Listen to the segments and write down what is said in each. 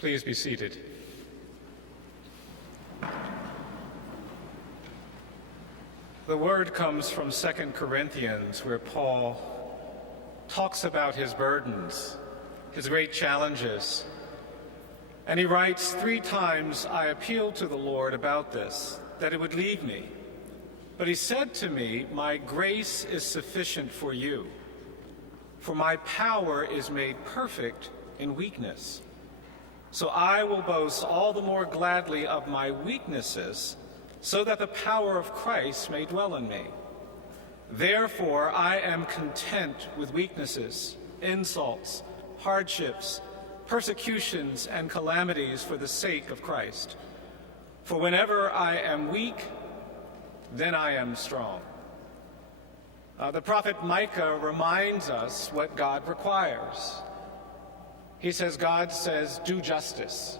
Please be seated. The word comes from 2 Corinthians, where Paul talks about his burdens, his great challenges. And he writes, 3 times I appealed to the Lord about this, that it would leave me. But he said to me, my grace is sufficient for you, for my power is made perfect in weakness. So I will boast all the more gladly of my weaknesses, so that the power of Christ may dwell in me. Therefore I am content with weaknesses, insults, hardships, persecutions, and calamities for the sake of Christ. For whenever I am weak, then I am strong. The prophet Micah reminds us what God requires. He says, God says, do justice,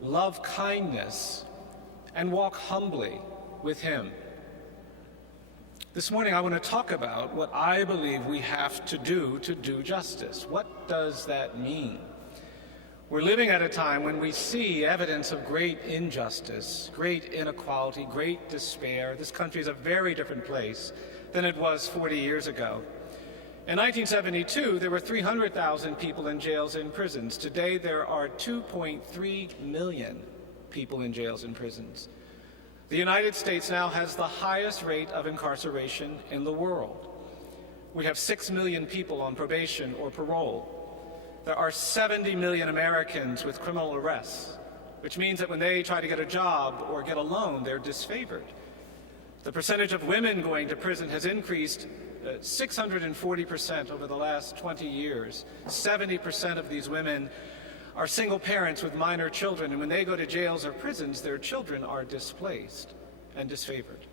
love kindness, and walk humbly with him. This morning I want to talk about what I believe we have to do justice. What does that mean? We're living at a time when we see evidence of great injustice, great inequality, great despair. This country is a very different place than it was 40 years ago. In 1972, there were 300,000 people in jails and prisons. Today, there are 2.3 million people in jails and prisons. The United States now has the highest rate of incarceration in the world. We have 6 million people on probation or parole. There are 70 million Americans with criminal arrests, which means that when they try to get a job or get a loan, they're disfavored. The percentage of women going to prison has increased 640% over the last 20 years. 70% of these women are single parents with minor children, and when they go to jails or prisons, their children are displaced and disfavored.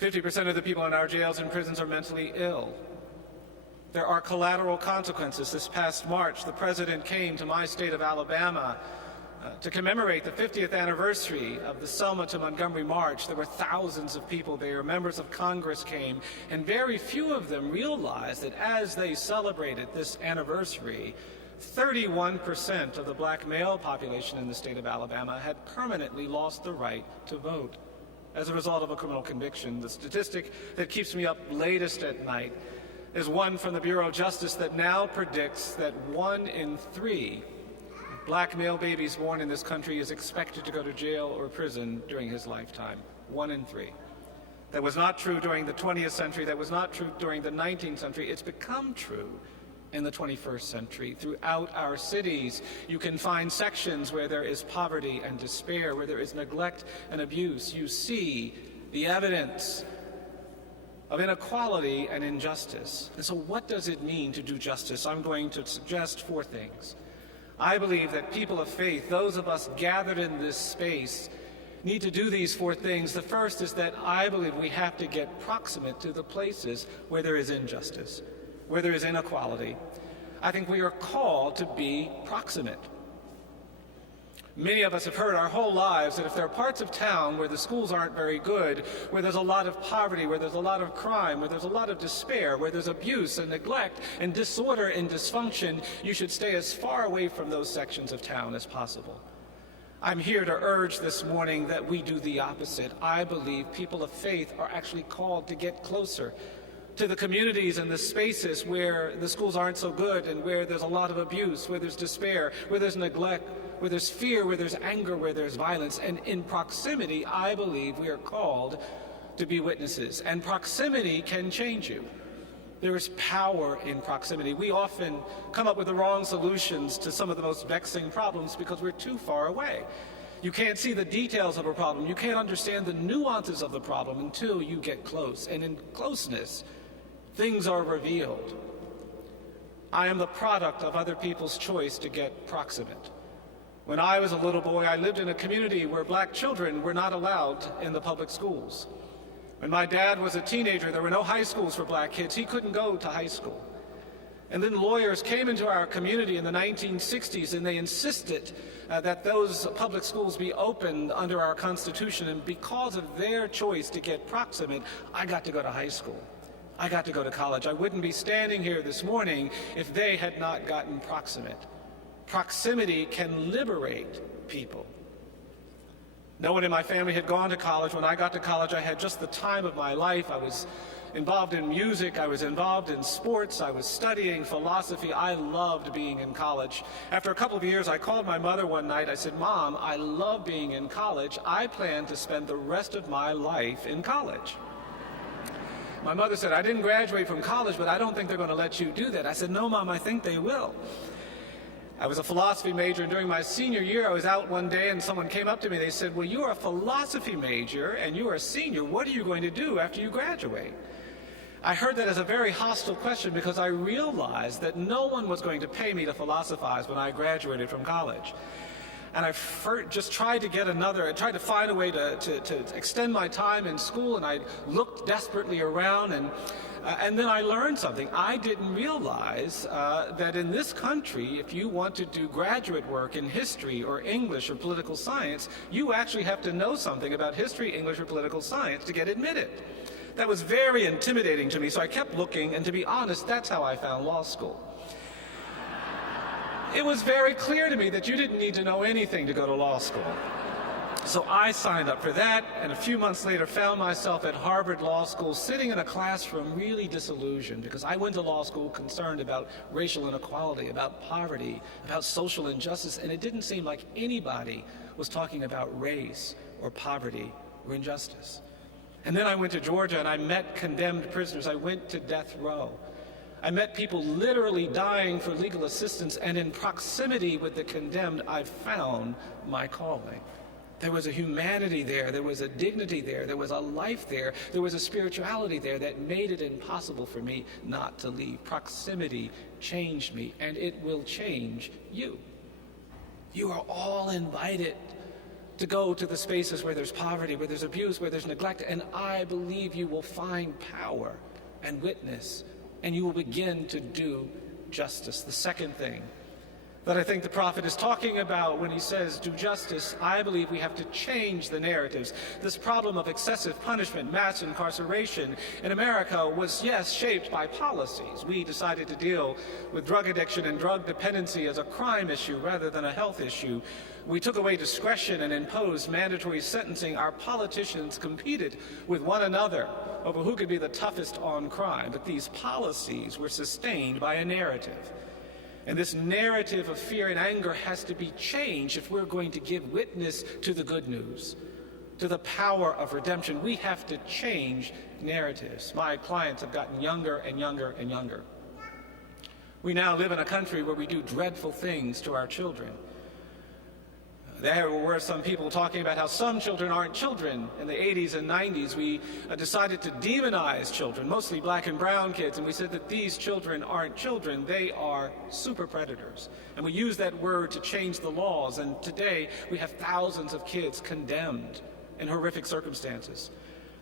50% of the people in our jails and prisons are mentally ill. There are collateral consequences. This past March, the president came to my state of Alabama to commemorate the 50th anniversary of the Selma to Montgomery March. There were thousands of people there. Members of Congress came, and very few of them realized that as they celebrated this anniversary, 31% of the black male population in the state of Alabama had permanently lost the right to vote as a result of a criminal conviction. The statistic that keeps me up latest at night is one from the Bureau of Justice that now predicts that 1 in 3 black male babies born in this country is expected to go to jail or prison during his lifetime. 1 in 3. That was not true during the 20th century. That was not true during the 19th century. It's become true in the 21st century. Throughout our cities, you can find sections where there is poverty and despair, where there is neglect and abuse. You see the evidence of inequality and injustice. And so what does it mean to do justice? I'm going to suggest 4 things. I believe that people of faith, those of us gathered in this space, need to do these 4 things. The first is that I believe we have to get proximate to the places where there is injustice, where there is inequality. I think we are called to be proximate. Many of us have heard our whole lives that if there are parts of town where the schools aren't very good, where there's a lot of poverty, where there's a lot of crime, where there's a lot of despair, where there's abuse and neglect and disorder and dysfunction, you should stay as far away from those sections of town as possible. I'm here to urge this morning that we do the opposite. I believe people of faith are actually called to get closer to the communities and the spaces where the schools aren't so good and where there's a lot of abuse, where there's despair, where there's neglect, where there's fear, where there's anger, where there's violence. And in proximity, I believe we are called to be witnesses. And proximity can change you. There is power in proximity. We often come up with the wrong solutions to some of the most vexing problems because we're too far away. You can't see the details of a problem. You can't understand the nuances of the problem until you get close. And in closeness, things are revealed. I am the product of other people's choice to get proximate. When I was a little boy, I lived in a community where black children were not allowed in the public schools. When my dad was a teenager, there were no high schools for black kids. He couldn't go to high school. And then lawyers came into our community in the 1960s, and they insisted that those public schools be opened under our Constitution. And because of their choice to get proximate, I got to go to high school. I got to go to college. I wouldn't be standing here this morning if they had not gotten proximate. Proximity can liberate people. No one in my family had gone to college. When I got to college, I had just the time of my life. I was involved in music. I was involved in sports. I was studying philosophy. I loved being in college. After a couple of years, I called my mother one night. I said, "Mom, I love being in college. I plan to spend the rest of my life in college." My mother said, "I didn't graduate from college, but I don't think they're going to let you do that." I said, "No, Mom, I think they will." I was a philosophy major, and during my senior year, I was out one day, and someone came up to me. They said, "Well, you are a philosophy major, and you are a senior. What are you going to do after you graduate?" I heard that as a very hostile question because I realized that no one was going to pay me to philosophize when I graduated from college. And I just tried to find a way to extend my time in school, and I looked desperately around, and then I learned something. I didn't realize that in this country, if you want to do graduate work in history or English or political science, you actually have to know something about history, English, or political science to get admitted. That was very intimidating to me, so I kept looking, and to be honest, that's how I found law school. It was very clear to me that you didn't need to know anything to go to law school. So I signed up for that, and a few months later found myself at Harvard Law School sitting in a classroom really disillusioned because I went to law school concerned about racial inequality, about poverty, about social injustice, and it didn't seem like anybody was talking about race or poverty or injustice. And then I went to Georgia and I met condemned prisoners. I went to death row. I met people literally dying for legal assistance, and in proximity with the condemned, I found my calling. There was a humanity there, there was a dignity there, there was a life there, there was a spirituality there that made it impossible for me not to leave. Proximity changed me, and it will change you. You are all invited to go to the spaces where there's poverty, where there's abuse, where there's neglect, and I believe you will find power and witness, and you will begin to do justice. The second thing that I think the prophet is talking about when he says do justice, I believe we have to change the narratives. This problem of excessive punishment, mass incarceration in America was, yes, shaped by policies. We decided to deal with drug addiction and drug dependency as a crime issue rather than a health issue. We took away discretion and imposed mandatory sentencing. Our politicians competed with one another over who could be the toughest on crime. But these policies were sustained by a narrative. And this narrative of fear and anger has to be changed if we're going to give witness to the good news, to the power of redemption. We have to change narratives. My clients have gotten younger and younger and younger. We now live in a country where we do dreadful things to our children. There were some people talking about how some children aren't children. In the 80s and 90s, we decided to demonize children, mostly black and brown kids, and we said that these children aren't children, they are super predators. And we used that word to change the laws, and today we have thousands of kids condemned in horrific circumstances.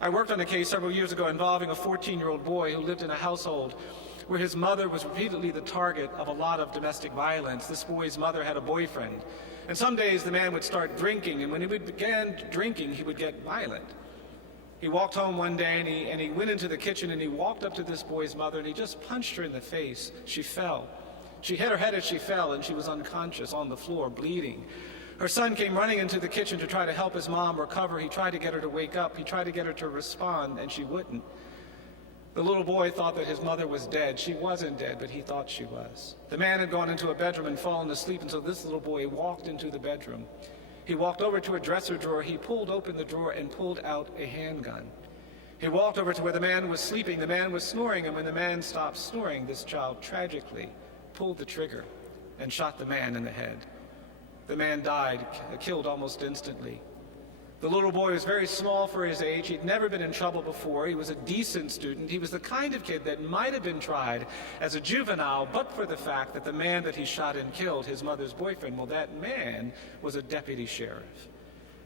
I worked on a case several years ago involving a 14-year-old boy who lived in a household where his mother was repeatedly the target of a lot of domestic violence. This boy's mother had a boyfriend. And some days the man would start drinking, and when he began drinking, he would get violent. He walked home one day, and he went into the kitchen, and he walked up to this boy's mother, and he just punched her in the face. She fell. She hit her head as she fell, and she was unconscious on the floor, bleeding. Her son came running into the kitchen to try to help his mom recover. He tried to get her to wake up. He tried to get her to respond, and she wouldn't. The little boy thought that his mother was dead. She wasn't dead, but he thought she was. The man had gone into a bedroom and fallen asleep, and so this little boy walked into the bedroom. He walked over to a dresser drawer. He pulled open the drawer and pulled out a handgun. He walked over to where the man was sleeping. The man was snoring, and when the man stopped snoring, this child tragically pulled the trigger and shot the man in the head. The man died, killed almost instantly. The little boy was very small for his age. He'd never been in trouble before. He was a decent student. He was the kind of kid that might have been tried as a juvenile, but for the fact that the man that he shot and killed, his mother's boyfriend, well, that man was a deputy sheriff.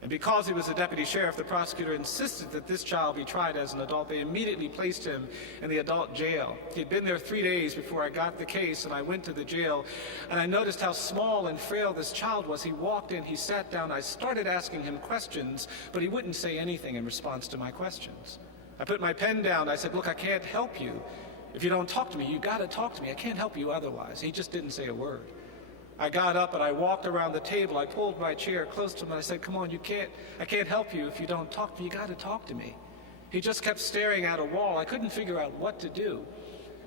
And because he was a deputy sheriff, the prosecutor insisted that this child be tried as an adult. They immediately placed him in the adult jail. He'd been there 3 days before I got the case, and I went to the jail, and I noticed how small and frail this child was. He walked in, he sat down, I started asking him questions, but he wouldn't say anything in response to my questions. I put my pen down. I said, look, I can't help you. If you don't talk to me, you got to talk to me. I can't help you otherwise. He just didn't say a word. I got up and I walked around the table. I pulled my chair close to him and I said, come on, I can't help you if you don't talk to me. You got to talk to me. He just kept staring at a wall. I couldn't figure out what to do.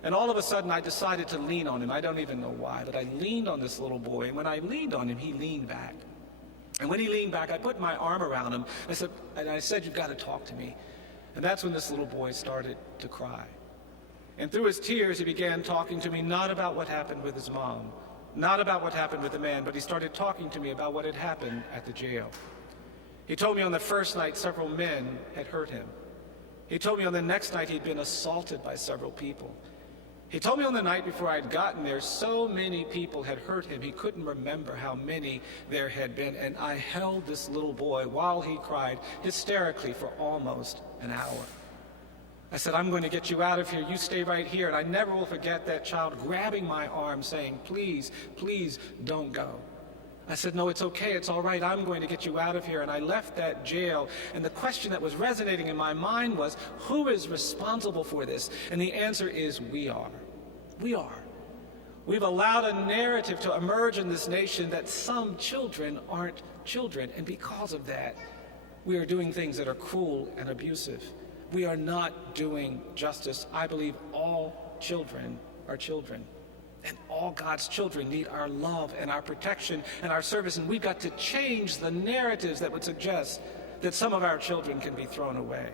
And all of a sudden, I decided to lean on him. I don't even know why, but I leaned on this little boy. And when I leaned on him, he leaned back. And when he leaned back, I put my arm around him. I said, you've got to talk to me. And that's when this little boy started to cry. And through his tears, he began talking to me, not about what happened with his mom, not about what happened with the man, but he started talking to me about what had happened at the jail. He told me on the first night several men had hurt him. He told me on the next night he'd been assaulted by several people. He told me on the night before I'd gotten there, so many people had hurt him, he couldn't remember how many there had been. And I held this little boy while he cried hysterically for almost an hour. I said, I'm going to get you out of here. You stay right here. And I never will forget that child grabbing my arm saying, please, please don't go. I said, no, it's okay. It's all right. I'm going to get you out of here. And I left that jail. And the question that was resonating in my mind was, who is responsible for this? And the answer is, we are. We are. We've allowed a narrative to emerge in this nation that some children aren't children. And because of that, we are doing things that are cruel and abusive. We are not doing justice. I believe all children are children. And all God's children need our love and our protection and our service. And we've got to change the narratives that would suggest that some of our children can be thrown away.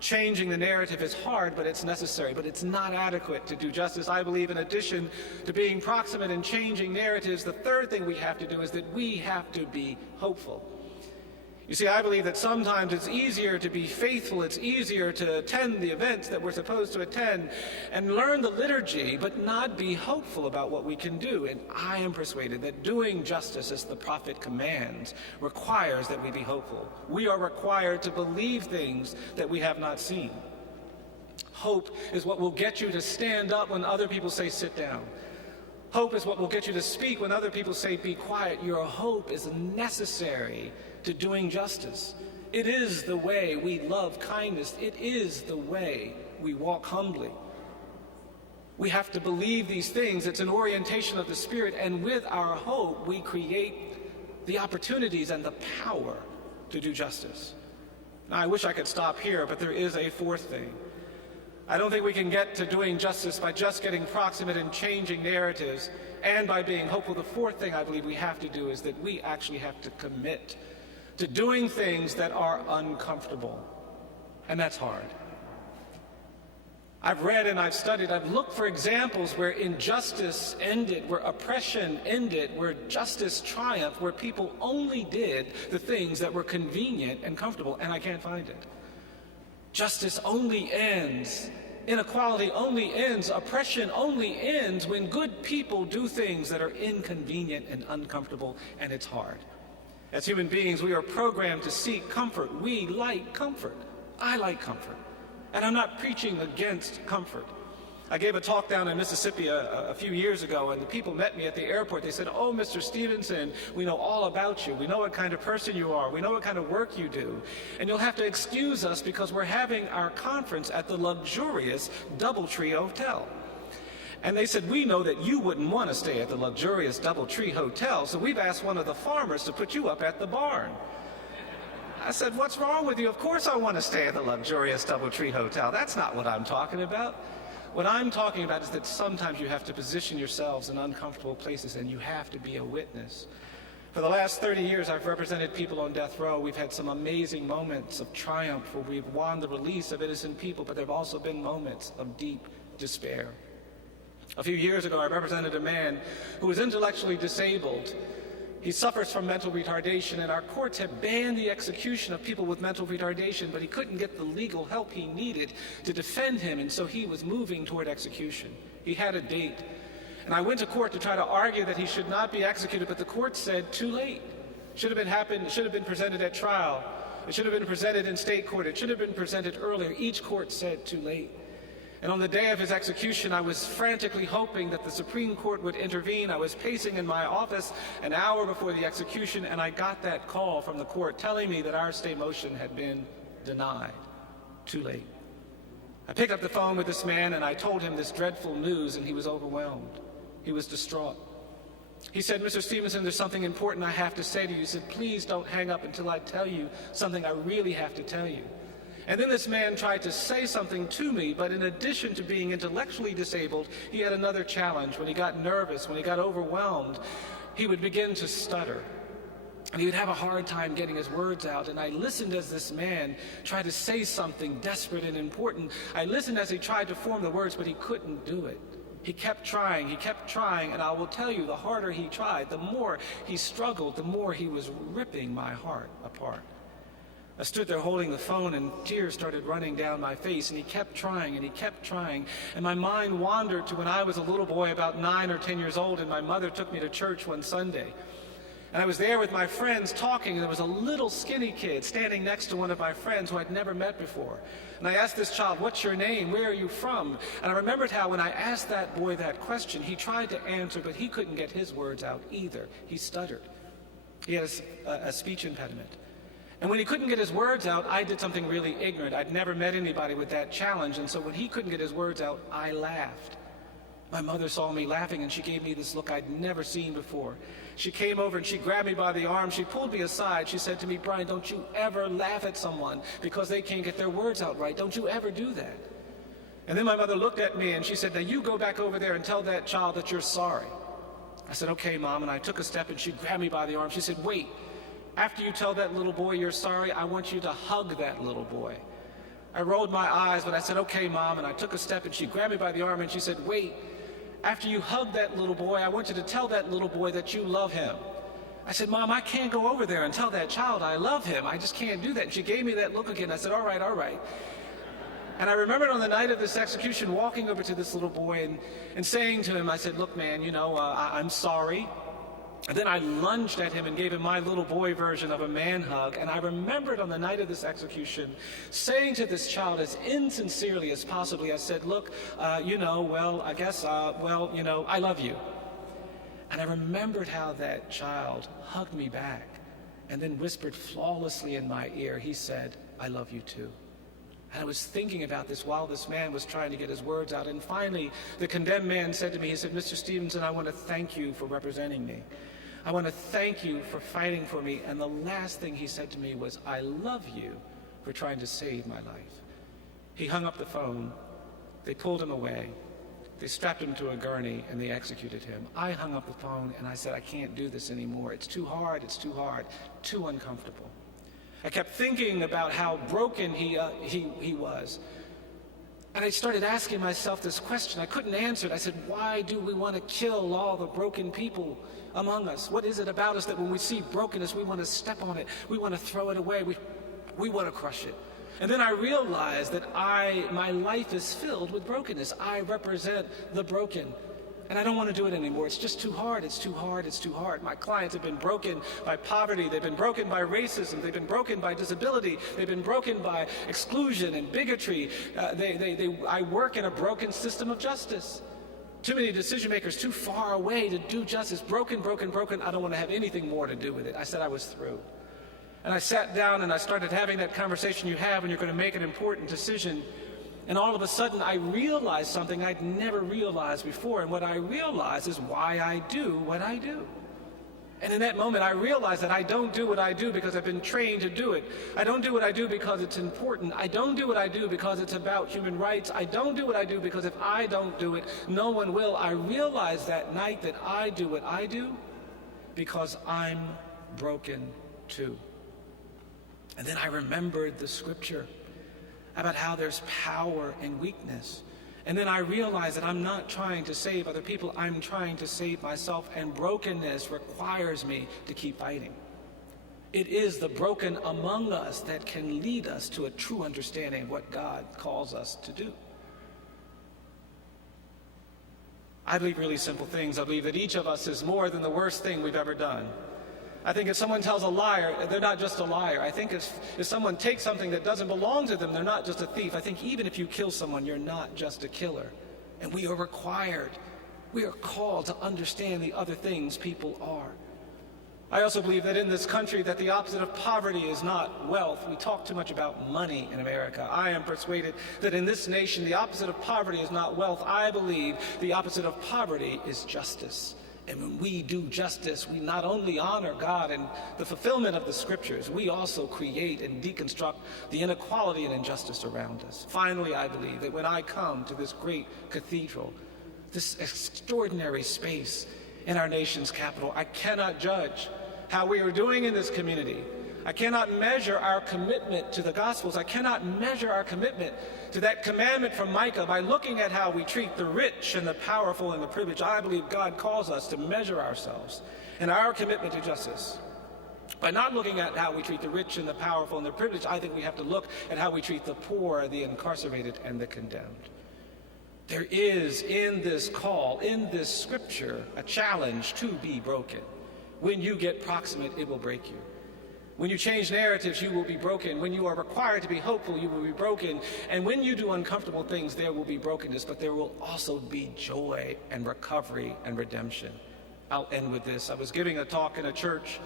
Changing the narrative is hard, but it's necessary. But it's not adequate to do justice. I believe in addition to being proximate and changing narratives, the third thing we have to do is that we have to be hopeful. You see, I believe that sometimes it's easier to be faithful, it's easier to attend the events that we're supposed to attend and learn the liturgy, but not be hopeful about what we can do. And I am persuaded that doing justice as the prophet commands requires that we be hopeful. We are required to believe things that we have not seen. Hope is what will get you to stand up when other people say sit down. Hope is what will get you to speak when other people say be quiet. Your hope is necessary to doing justice. It is the way we love kindness. It is the way we walk humbly. We have to believe these things. It's an orientation of the Spirit, and with our hope, we create the opportunities and the power to do justice. Now, I wish I could stop here, but there is a fourth thing. I don't think we can get to doing justice by just getting proximate and changing narratives and by being hopeful. The fourth thing I believe we have to do is that we actually have to commit to doing things that are uncomfortable. And that's hard. I've read and I've studied, I've looked for examples where injustice ended, where oppression ended, where justice triumphed, where people only did the things that were convenient and comfortable, and I can't find it. Justice only ends, inequality only ends, oppression only ends when good people do things that are inconvenient and uncomfortable, and it's hard. As human beings, we are programmed to seek comfort. We like comfort. I like comfort. And I'm not preaching against comfort. I gave a talk down in Mississippi a few years ago, and the people met me at the airport. They said, oh, Mr. Stevenson, we know all about you. We know what kind of person you are. We know what kind of work you do. And you'll have to excuse us because we're having our conference at the luxurious DoubleTree Hotel. And they said, we know that you wouldn't want to stay at the luxurious DoubleTree Hotel, so we've asked one of the farmers to put you up at the barn. I said, what's wrong with you? Of course I want to stay at the luxurious DoubleTree Hotel. That's not what I'm talking about. What I'm talking about is that sometimes you have to position yourselves in uncomfortable places and you have to be a witness. For the last 30 years, I've represented people on death row. We've had some amazing moments of triumph where we've won the release of innocent people, but there have also been moments of deep despair. A few years ago, I represented a man who was intellectually disabled. He suffers from mental retardation, and our courts have banned the execution of people with mental retardation, but he couldn't get the legal help he needed to defend him, and so he was moving toward execution. He had a date, and I went to court to try to argue that he should not be executed, but the court said, too late. It should have been presented at trial. It should have been presented in state court. It should have been presented earlier. Each court said, too late. And on the day of his execution, I was frantically hoping that the Supreme Court would intervene. I was pacing in my office an hour before the execution, and I got that call from the court telling me that our stay motion had been denied. Too late. I picked up the phone with this man and I told him this dreadful news, and he was overwhelmed. He was distraught. He said, "Mr. Stevenson, there's something important I have to say to you." He said, "Please don't hang up until I tell you something I really have to tell you." And then this man tried to say something to me, but in addition to being intellectually disabled, he had another challenge. When he got nervous, when he got overwhelmed, he would begin to stutter. And he would have a hard time getting his words out. And I listened as this man tried to say something desperate and important. I listened as he tried to form the words, but he couldn't do it. He kept trying, and I will tell you, the harder he tried, the more he struggled, the more he was ripping my heart apart. I stood there holding the phone, and tears started running down my face, and he kept trying, and my mind wandered to when I was a little boy about 9 or 10 years old, and my mother took me to church one Sunday. And I was there with my friends talking, and there was a little skinny kid standing next to one of my friends who I'd never met before. And I asked this child, "What's your name? Where are you from?" And I remembered how when I asked that boy that question, he tried to answer, but he couldn't get his words out either. He stuttered. He had a speech impediment. And when he couldn't get his words out, I did something really ignorant. I'd never met anybody with that challenge, and so when he couldn't get his words out, I laughed. My mother saw me laughing, and she gave me this look I'd never seen before. She came over and she grabbed me by the arm. She pulled me aside. She said to me, "Bryan, don't you ever laugh at someone because they can't get their words out right. Don't you ever do that." And then my mother looked at me and she said, "Now you go back over there and tell that child that you're sorry." I said, "Okay, Mom," and I took a step and she grabbed me by the arm. She said, "Wait, after you tell that little boy you're sorry, I want you to hug that little boy." I rolled my eyes, but I said, "Okay, Mom," and I took a step and she grabbed me by the arm and she said, "Wait, after you hug that little boy, I want you to tell that little boy that you love him." I said, "Mom, I can't go over there and tell that child I love him. I just can't do that." And she gave me that look again. I said, all right. And I remembered on the night of this execution walking over to this little boy and saying to him, I said, "Look, man, I'm sorry." And then I lunged at him and gave him my little boy version of a man hug. And I remembered on the night of this execution saying to this child as insincerely as possibly, I said, "Look, I love you." And I remembered how that child hugged me back and then whispered flawlessly in my ear, he said, "I love you too." And I was thinking about this while this man was trying to get his words out. And finally, the condemned man said to me, he said, "Mr. Stevenson, I want to thank you for representing me. I want to thank you for fighting for me." And the last thing he said to me was, "I love you for trying to save my life." He hung up the phone. They pulled him away. They strapped him to a gurney and they executed him. I hung up the phone and I said, "I can't do this anymore. It's too hard, too uncomfortable." I kept thinking about how broken he was. And I started asking myself this question. I couldn't answer it. I said, why do we want to kill all the broken people among us? What is it about us that when we see brokenness, we want to step on it, we want to throw it away, we want to crush it? And then I realized that my life is filled with brokenness. I represent the broken. And I don't want to do it anymore. It's just too hard. It's too hard. My clients have been broken by poverty. They've been broken by racism. They've been broken by disability. They've been broken by exclusion and bigotry. I work in a broken system of justice. Too many decision makers too far away to do justice. Broken. I don't want to have anything more to do with it. I said I was through. And I sat down and I started having that conversation you have when you're going to make an important decision. And all of a sudden, I realized something I'd never realized before. And what I realized is why I do what I do. And in that moment, I realized that I don't do what I do because I've been trained to do it. I don't do what I do because it's important. I don't do what I do because it's about human rights. I don't do what I do because if I don't do it, no one will. I realized that night that I do what I do because I'm broken too. And then I remembered the scripture about how there's power in weakness. And then I realized that I'm not trying to save other people, I'm trying to save myself, and brokenness requires me to keep fighting. It is the broken among us that can lead us to a true understanding of what God calls us to do. I believe really simple things. I believe that each of us is more than the worst thing we've ever done. I think if someone tells a liar, they're not just a liar. I think if someone takes something that doesn't belong to them, they're not just a thief. I think even if you kill someone, you're not just a killer. And we are called to understand the other things people are. I also believe that in this country that the opposite of poverty is not wealth. We talk too much about money in America. I am persuaded that in this nation the opposite of poverty is not wealth. I believe the opposite of poverty is justice. And when we do justice, we not only honor God and the fulfillment of the scriptures, we also create and deconstruct the inequality and injustice around us. Finally, I believe that when I come to this great cathedral, this extraordinary space in our nation's capital, I cannot judge how we are doing in this community. I cannot measure our commitment to the Gospels. I cannot measure our commitment to that commandment from Micah by looking at how we treat the rich and the powerful and the privileged. I believe God calls us to measure ourselves and our commitment to justice by not looking at how we treat the rich and the powerful and the privileged. I think we have to look at how we treat the poor, the incarcerated, and the condemned. There is in this call, in this scripture, a challenge to be broken. When you get proximate, it will break you. When you change narratives, you will be broken. When you are required to be hopeful, you will be broken. And when you do uncomfortable things, there will be brokenness, but there will also be joy and recovery and redemption. I'll end with this. I was giving a talk in a church,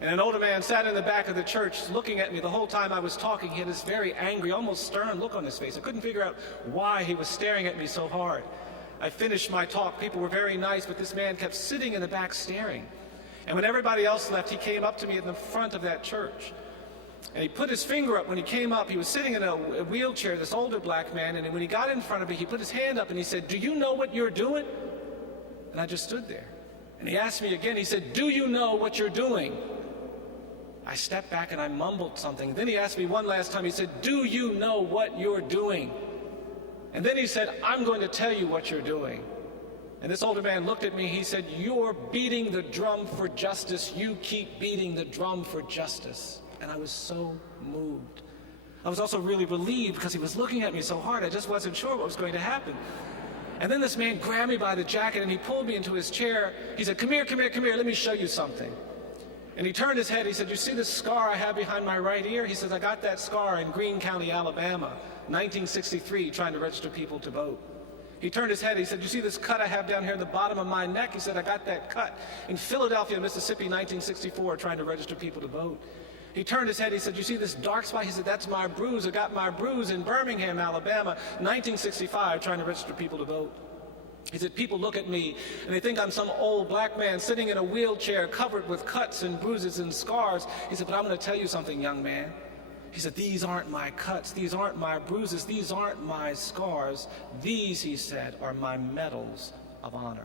and an older man sat in the back of the church looking at me the whole time I was talking. He had this very angry, almost stern look on his face. I couldn't figure out why he was staring at me so hard. I finished my talk. People were very nice, but this man kept sitting in the back staring. And when everybody else left, he came up to me in the front of that church. And he put his finger up. When he came up, he was sitting in a wheelchair, this older black man, and when he got in front of me, he put his hand up and he said, "Do you know what you're doing?" And I just stood there. And he asked me again, he said, "Do you know what you're doing?" I stepped back and I mumbled something. Then he asked me one last time, he said, "Do you know what you're doing?" And then he said, "I'm going to tell you what you're doing." And this older man looked at me, he said, "You're beating the drum for justice. You keep beating the drum for justice." And I was so moved. I was also really relieved because he was looking at me so hard, I just wasn't sure what was going to happen. And then this man grabbed me by the jacket and he pulled me into his chair. He said, come here, let me show you something." And he turned his head, he said, "You see this scar I have behind my right ear?" He says, "I got that scar in Greene County, Alabama, 1963, trying to register people to vote." He turned his head, he said, "You see this cut I have down here at the bottom of my neck?" He said, "I got that cut in Philadelphia, Mississippi, 1964, trying to register people to vote." He turned his head, he said, "You see this dark spot?" He said, "That's my bruise. I got my bruise in Birmingham, Alabama, 1965, trying to register people to vote." He said, "People look at me and they think I'm some old black man sitting in a wheelchair covered with cuts and bruises and scars." He said, "But I'm going to tell you something, young man." He said, "These aren't my cuts, these aren't my bruises, these aren't my scars. These," he said, "are my medals of honor."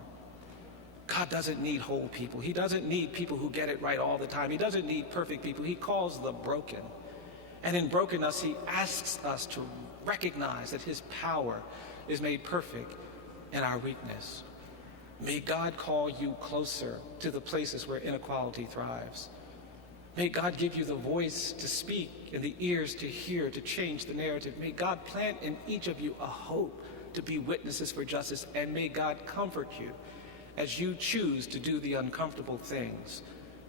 God doesn't need whole people. He doesn't need people who get it right all the time. He doesn't need perfect people. He calls the broken. And in brokenness, he asks us to recognize that his power is made perfect in our weakness. May God call you closer to the places where inequality thrives. May God give you the voice to speak and the ears to hear, to change the narrative. May God plant in each of you a hope to be witnesses for justice, and may God comfort you as you choose to do the uncomfortable things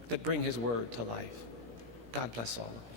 that bring his word to life. God bless all of you.